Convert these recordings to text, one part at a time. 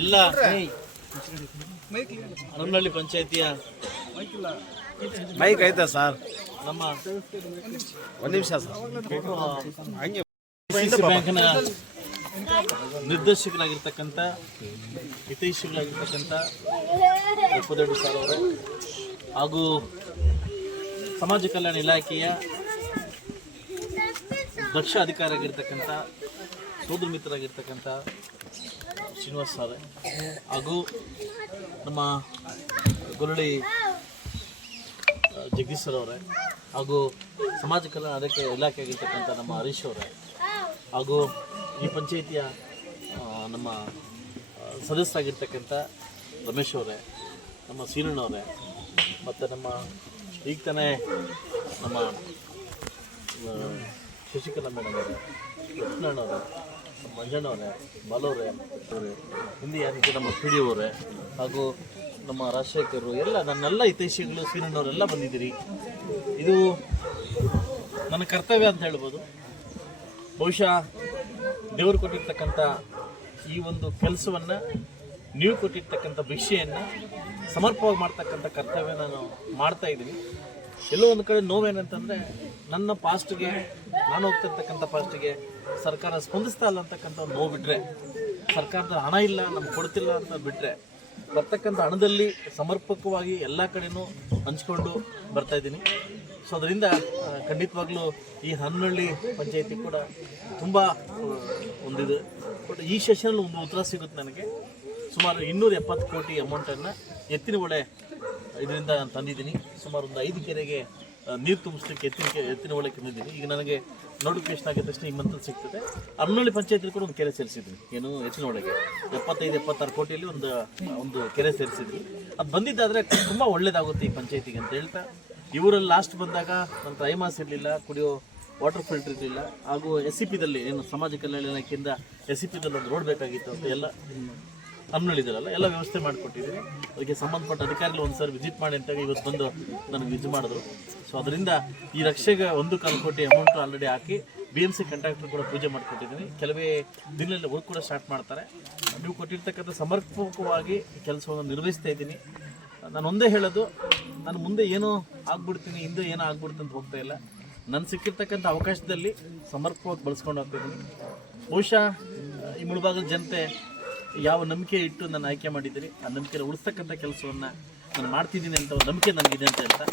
ಎಲ್ಲ ಹನುಮನಹಳ್ಳಿ ಪಂಚಾಯತಿಯ ಮೈಕ್ ಐತಾ ಸರ್? ನಮ್ಮ ಒಂದು ನಿಮಿಷ ಸರ್. ಹಂಗೆ ಬ್ಯಾಂಕ್ನ ನಿರ್ದೇಶಕರಾಗಿರ್ತಕ್ಕಂಥ ಹಿತೈಷಿಗಳಾಗಿರ್ತಕ್ಕಂಥ ಉಪದೊಡ್ಡ ಸರ್ ಅವರು ಹಾಗೂ ಸಮಾಜ ಕಲ್ಯಾಣ ಇಲಾಖೆಯ ದಕ್ಷ ಅಧಿಕಾರಿ ಆಗಿರ್ತಕ್ಕಂಥ ಸೋದರ ಮಿತ್ರರಾಗಿರ್ತಕ್ಕಂಥ ಶ್ರೀನಿವಾಸ್ ಸರ್ ಹಾಗೂ ನಮ್ಮ ಗೊರಳಿ ಜಗದೀಶ್ ಸರ್ ಅವರೇ ಹಾಗೂ ಸಮಾಜ ಕಲ್ಯಾಣ ಇಲಾಖೆ ಆಗಿರ್ತಕ್ಕಂಥ ನಮ್ಮ ಹರೀಶ್ ಅವರೇ ಹಾಗೂ ಈ ಪಂಚಾಯಿತಿಯ ನಮ್ಮ ಸದಸ್ಯರಾಗಿರ್ತಕ್ಕಂಥ ರಮೇಶ್ ಅವರೇ, ನಮ್ಮ ಸೀನಣ್ಣವರೇ, ಮತ್ತು ನಮ್ಮ ಈಗ ತಾನೇ ನಮ್ಮ ಶಶಿಕಲಾ ಮೇಡಮ್ ಅವರೇ, ಲಕ್ಷ್ಮಣವರೇ, ಮಂಜಣ್ಣವರೇ, ಬಾಲವರೇ ಹಿಂದಿ ಯಾರಿಗೆ ನಮ್ಮ ಪಿ ಡಿ ಅವರೇ ಹಾಗೂ ನಮ್ಮ ರಾಜಶೇಖರು ಎಲ್ಲ ನನ್ನೆಲ್ಲ ಹಿತೈಷಿಗಳು ಸೀನಣ್ಣವರೆಲ್ಲ ಬಂದಿದ್ದೀರಿ. ಇದು ನನ್ನ ಕರ್ತವ್ಯ ಅಂತ ಹೇಳ್ಬೋದು. ಬಹುಶಃ ದೇವರು ಕೊಟ್ಟಿರ್ತಕ್ಕಂಥ ಈ ಒಂದು ಕೆಲಸವನ್ನು, ನೀವು ಕೊಟ್ಟಿರ್ತಕ್ಕಂಥ ಭಿಕ್ಷೆಯನ್ನು ಸಮರ್ಪವಾಗಿ ಮಾಡ್ತಕ್ಕಂಥ ಕರ್ತವ್ಯ ನಾನು ಮಾಡ್ತಾ ಇದ್ದೀನಿ. ಎಲ್ಲೋ ಒಂದು ಕಡೆ ನೋವೇನಂತಂದರೆ, ನನ್ನ ಪಾಸ್ಟ್ಗೆ, ನಾನು ಹೋಗ್ತಿರ್ತಕ್ಕಂಥ ಪಾಸ್ಟಿಗೆ ಸರ್ಕಾರ ಸ್ಪಂದಿಸ್ತಾ ಇಲ್ಲ ಅಂತಕ್ಕಂಥ ನೋವು ಬಿಟ್ಟರೆ, ಸರ್ಕಾರದ ಹಣ ಇಲ್ಲ, ನಮ್ಗೆ ಕೊಡ್ತಿಲ್ಲ ಅಂತ ಬಿಟ್ಟರೆ, ಬರ್ತಕ್ಕಂಥ ಹಣದಲ್ಲಿ ಸಮರ್ಪಕವಾಗಿ ಎಲ್ಲ ಕಡೆಯೂ ಹಂಚ್ಕೊಂಡು ಬರ್ತಾಯಿದ್ದೀನಿ. ಸೊ ಅದರಿಂದ ಖಂಡಿತವಾಗ್ಲೂ ಈ ಹನುಮನಹಳ್ಳಿ ಪಂಚಾಯತಿ ಕೂಡ ತುಂಬ ಒಂದಿದೆ. ಬಟ್ ಈ ಸೆಷನಲ್ಲಿ ಒಂದು ಉತ್ತರ ಸಿಗುತ್ತೆ ನನಗೆ. ಸುಮಾರು 270 ಕೋಟಿ ಅಮೌಂಟನ್ನು ಎತ್ತಿನ ಹೊಳೆ ಇದರಿಂದ ನಾನು ತಂದಿದ್ದೀನಿ. ಸುಮಾರು ಒಂದು 5 ಕೆರೆಗೆ ನೀರು ತುಂಬಿಸ್ಲಿಕ್ಕೆ ಎತ್ತಿನ ಹೊಳೆ ತಂದಿದ್ದೀನಿ. ಈಗ ನನಗೆ ನೋಟಿಫಿಕೇಶನ್ ಆಗಿದ ತಕ್ಷಣ ಈ ಮಂತಲ್ಲಿ ಸಿಗ್ತದೆ. ಹನುಮನಹಳ್ಳಿ ಪಂಚಾಯತಿ ಕೂಡ ಒಂದು ಕೆರೆ ಸೇರಿಸಿದ್ದೀನಿ. ಏನು ಎತ್ತಿನ ಹೊಳೆಗೆ 75-76 ಕೋಟಿಯಲ್ಲಿ ಒಂದು ಕೆರೆ ಸೇರಿಸಿದ್ವಿ. ಅದು ಬಂದಿದ್ದಾದರೆ ತುಂಬ ಒಳ್ಳೇದಾಗುತ್ತೆ ಈ ಪಂಚಾಯತಿಗೆ ಅಂತ ಹೇಳ್ತಾ, ಇವರಲ್ಲಿ ಲಾಸ್ಟ್ ಬಂದಾಗ ನನ್ನ ಟ್ರೈಮಾಸ್ ಇರಲಿಲ್ಲ, ಕುಡಿಯೋ ವಾಟರ್ ಫಿಲ್ಟರ್ ಇರಲಿಲ್ಲ, ಹಾಗೂ SCPದಲ್ಲಿ ಏನು ಸಮಾಜ ಕಲ್ಯಾಣ ಇಲಾಖೆಯಿಂದ SCPದಲ್ಲಿ ಒಂದು ರೋಡ್ ಬೇಕಾಗಿತ್ತು ಅಂತ ಎಲ್ಲ ಹನುಮನಹಳ್ಳಿದಲ್ಲ ಎಲ್ಲ ವ್ಯವಸ್ಥೆ ಮಾಡಿಕೊಟ್ಟಿದ್ದೀನಿ. ಅದಕ್ಕೆ ಸಂಬಂಧಪಟ್ಟ ಅಧಿಕಾರಿಗಳು ಒಂದು ಸಾರಿ ವಿಸಿಟ್ ಮಾಡಿ ಅಂತ ಇವತ್ತು ಬಂದು ನನಗೆ ವಿಸಿಟ್ ಮಾಡಿದ್ರು. ಸೊ ಅದರಿಂದ ಈ ರಕ್ಷೆಗೆ 1.25 ಕೋಟಿ ಅಮೌಂಟ್ ಆಲ್ರೆಡಿ ಹಾಕಿ BMC ಕಾಂಟ್ರಾಕ್ಟರ್ ಕೂಡ ಪೂಜೆ ಮಾಡಿಕೊಟ್ಟಿದ್ದೀನಿ. ಕೆಲವೇ ದಿನದಲ್ಲಿ ವರ್ಕ್ ಕೂಡ ಸ್ಟಾರ್ಟ್ ಮಾಡ್ತಾರೆ. ನೀವು ಕೊಟ್ಟಿರ್ತಕ್ಕಂಥ ಸಮರ್ಪಕವಾಗಿ ಕೆಲಸವನ್ನು ನಿರ್ವಹಿಸ್ತಾ ಇದ್ದೀನಿ. ನಾನು ಒಂದೇ ಹೇಳೋದು, ನಾನು ಮುಂದೆ ಏನೋ ಆಗ್ಬಿಡ್ತೀನಿ, ಹಿಂದೆ ಏನೋ ಆಗ್ಬಿಡ್ತೀನಿ ಅಂತ ಹೋಗ್ತಾ ಇಲ್ಲ. ನಾನು ಸಿಕ್ಕಿರ್ತಕ್ಕಂಥ ಅವಕಾಶದಲ್ಲಿ ಸಮರ್ಪಕವಾಗಿ ಬಳಸ್ಕೊಂಡು ಹೋಗ್ತಿದ್ದೀನಿ. ಬಹುಶಃ ಈ ಮುಳುಭಾಗದ ಜನತೆ ಯಾವ ನಂಬಿಕೆ ಇಟ್ಟು ನಾನು ಆಯ್ಕೆ ಮಾಡಿದ್ದೀನಿ, ಆ ನಂಬಿಕೆನ ಉಳಿಸ್ತಕ್ಕಂಥ ಕೆಲಸವನ್ನು ನಾನು ಮಾಡ್ತಿದ್ದೀನಿ ಅಂತ ಒಂದು ನಂಬಿಕೆ ನನಗಿದೆ ಅಂತ ಹೇಳ್ತಾ,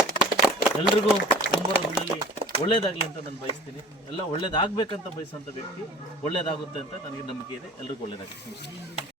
ಎಲ್ರಿಗೂ ಮುಂಬರೋ ದಿನದಲ್ಲಿ ಒಳ್ಳೇದಾಗಲಿ ಅಂತ ನಾನು ಬಯಸ್ತೀನಿ. ಎಲ್ಲ ಒಳ್ಳೇದಾಗಬೇಕಂತ ಬಯಸುವಂಥ ವ್ಯಕ್ತಿ, ಒಳ್ಳೇದಾಗುತ್ತೆ ಅಂತ ನನಗೆ ನಂಬಿಕೆ ಇದೆ. ಎಲ್ರಿಗೂ ಒಳ್ಳೇದಾಗಲಿ.